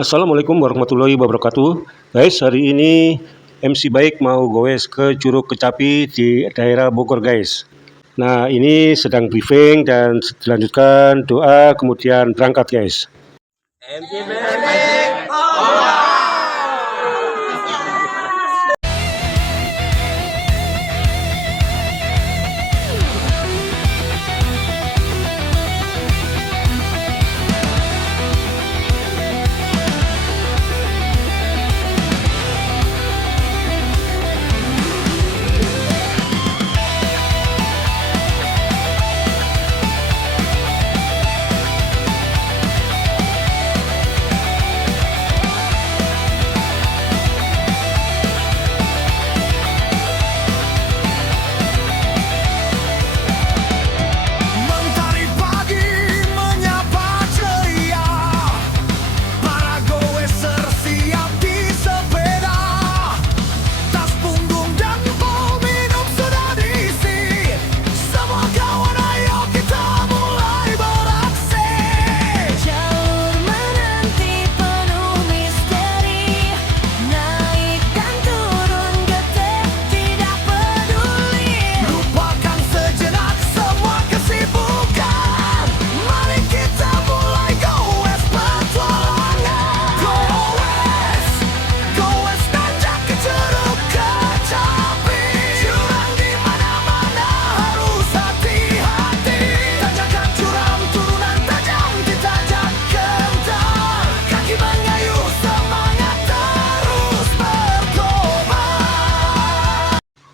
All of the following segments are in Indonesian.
Assalamualaikum warahmatullahi wabarakatuh. Guys, hari ini MC Baik mau goes ke Curug Kecapi di daerah Bogor, guys. Nah, ini sedang briefing dan dilanjutkan doa, kemudian berangkat, guys. MC Baik.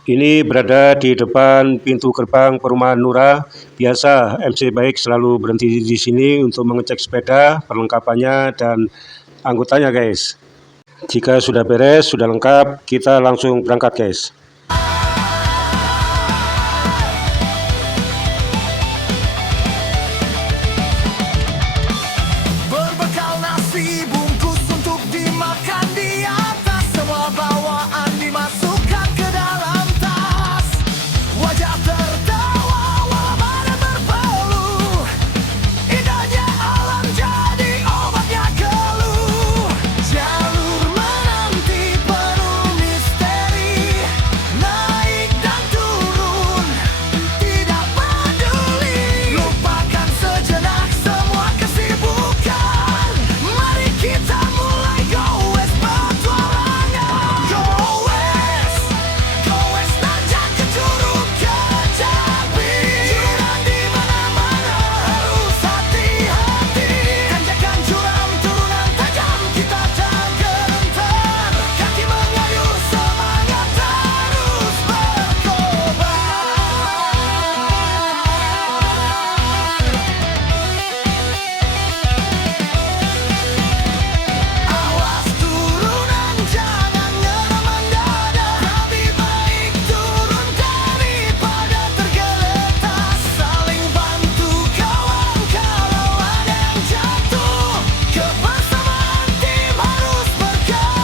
Ini berada di depan pintu gerbang perumahan Nura. Biasa MC Baik selalu berhenti di sini untuk mengecek sepeda, perlengkapannya dan anggotanya, guys. Jika sudah beres, sudah lengkap, kita langsung berangkat, guys. Berbekal nasi bungkus untuk dimakan di atas, semua bawaan dimasukkan ke dalam tas. Wajah tertawa walau badan berpeluh, indahnya alam jadi obatnya keluh. Jalur menanti penuh misteri, naik dan turun tidak peduli. Lupakan sejenak semua kesibukan, mari kita mulai go west petualangan. Go west nanjak ke Curug Kecapi, jurang di mana-mana harus hati-hati. Tanjakan curam turunan tajam kita tak gentar, kaki mengayuh semangat terus berkobar. Awas turunan jangan ngerem mendadak, lebih baik turun daripada tergeletak. Saling bantu kawan kalau ada yang jatuh, kebersamaan tim harus berutuh.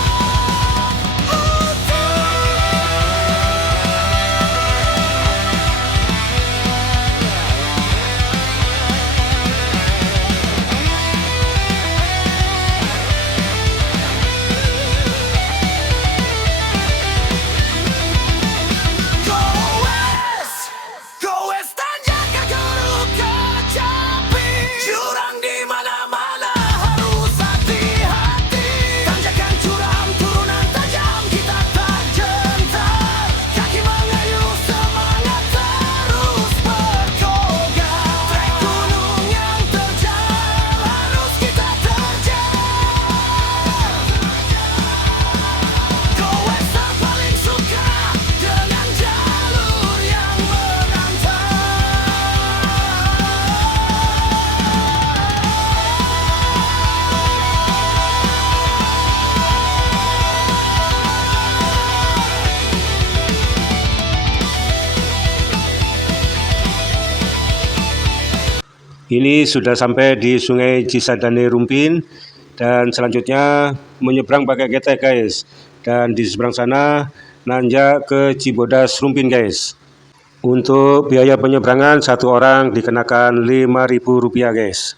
Go west tanjak ke Curug Kecapi, jurang di mana-mana harus hati-hati. Tanjakan curam turunan tajam kita tak gentar, kaki mengayuh semangat terus berkobar. Trek gunung yang terjal harus kita terjar. Go west tak paling suka dengan jalur yang menantang. Ini sudah sampai di Sungai Cisadane Rumpin dan selanjutnya menyeberang pakai getek, guys. Dan di seberang sana nanjak ke Cibodas Rumpin, guys. Untuk biaya penyeberangan satu orang dikenakan Rp5.000, guys.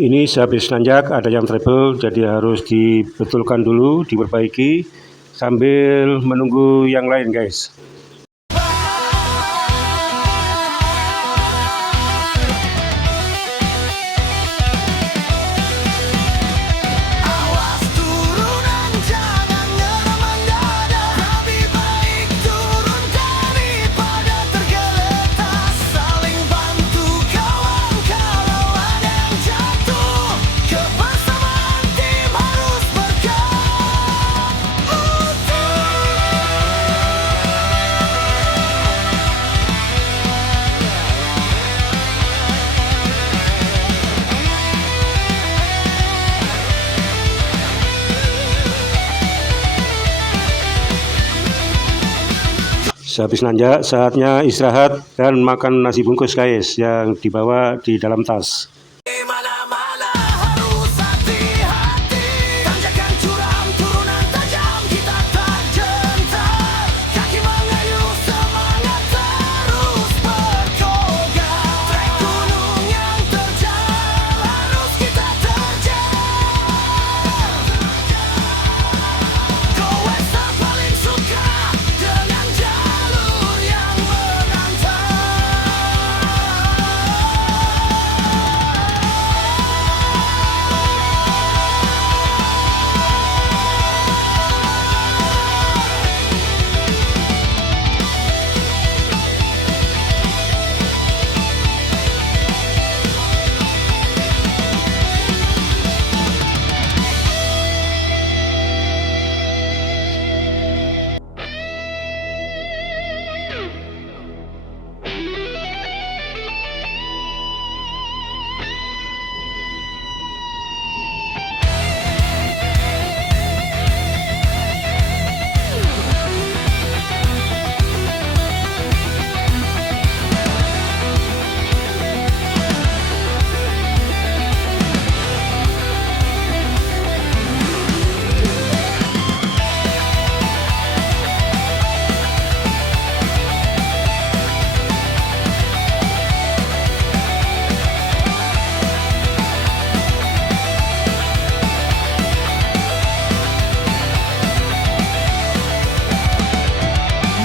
Ini sehabis nanjak ada yang trouble, jadi harus dibetulkan dulu, diperbaiki sambil menunggu yang lain, guys. Awas turunan jangan nyerah mendadak. Lebih baik turun daripada tergeletak. Saling bantu kawan kalau ada yang jatuh. Kebersamaan tim harus Sehabis nanjak, saatnya istirahat dan makan nasi bungkus, guys, yang dibawa di dalam tas. di mana-mana harus hati-hati. Tanjakan curam, turunan tajam, kita tak gentar. Kaki mengayuh, semangat terus berkobar. Trek gunung yang terjal harus kita terjal. Goes tak paling suka dengan jalur yang menantang.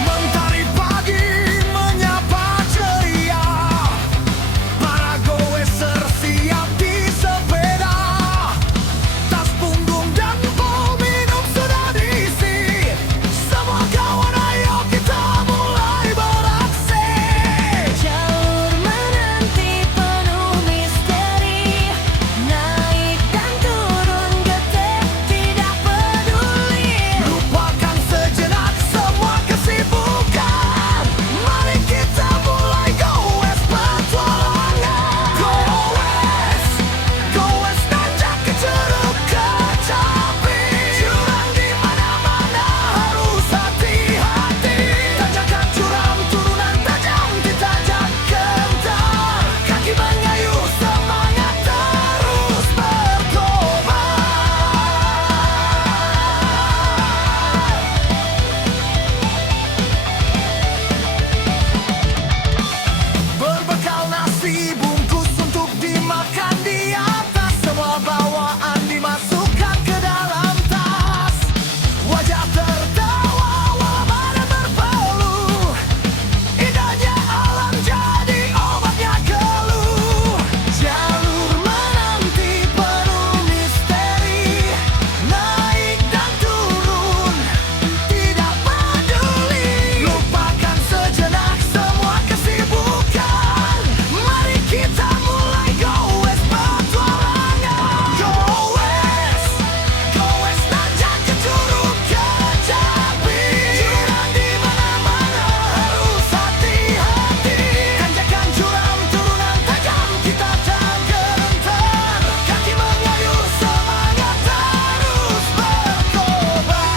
Mentari pagi menyapa ceria. Para goeser siap di sepeda. Tas punggung dan bol minum sudah diisi. Semua kawan ayo kita mulai beraksi. Jalur menanti penuh misteri. Naik dan turun getek tidak peduli. Lupakan sejenak semua kesibukan. Mari kita mulai goes petualangan. Goes nanjak ke Curug Kecapi. Jurang di mana-mana harus hati-hati. Tanjakan curam, turunan tajam, kita jak gentar. Kaki mengayuh, semangat terus berkobar. Berbekal nasi bungkus untuk dimakan di atas. Semua bawaan dimasukkan ke dalam tas. Wajah tertawa walau badan berpeluh. Indahnya alam jadi obatnya geluh. Jalur menanti penuh misteri. Naik dan turun tidak peduli. Lupakan sejenak semua kesibukan. Mari kita mulai goes petualangan. Goes nanjak ke Curug Kecapi. Jurang di mana-mana harus hati-hati. Tanjakan curam, turunan tajam, kita tak gentar. Kaki mengayuh, semangat terus berkobar.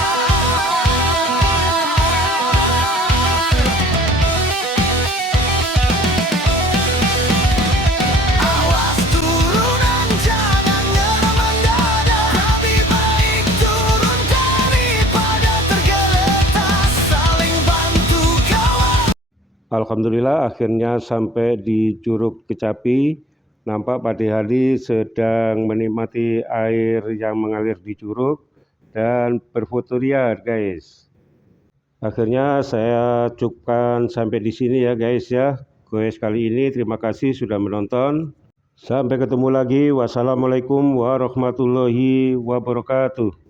Awas turunan jangan nyerah mendadak. Lebih baik turun daripada tergeletak. Saling bantu kawan. Alhamdulillah akhirnya sampai di Curug Kecapi. nampak Pak Hadi sedang menikmati air yang mengalir di curug dan berfoto liar guys. Akhirnya saya cukupkan sampai di sini ya guys ya. Guys kali ini terima kasih sudah menonton. Sampai ketemu lagi. Wassalamualaikum warahmatullahi wabarakatuh.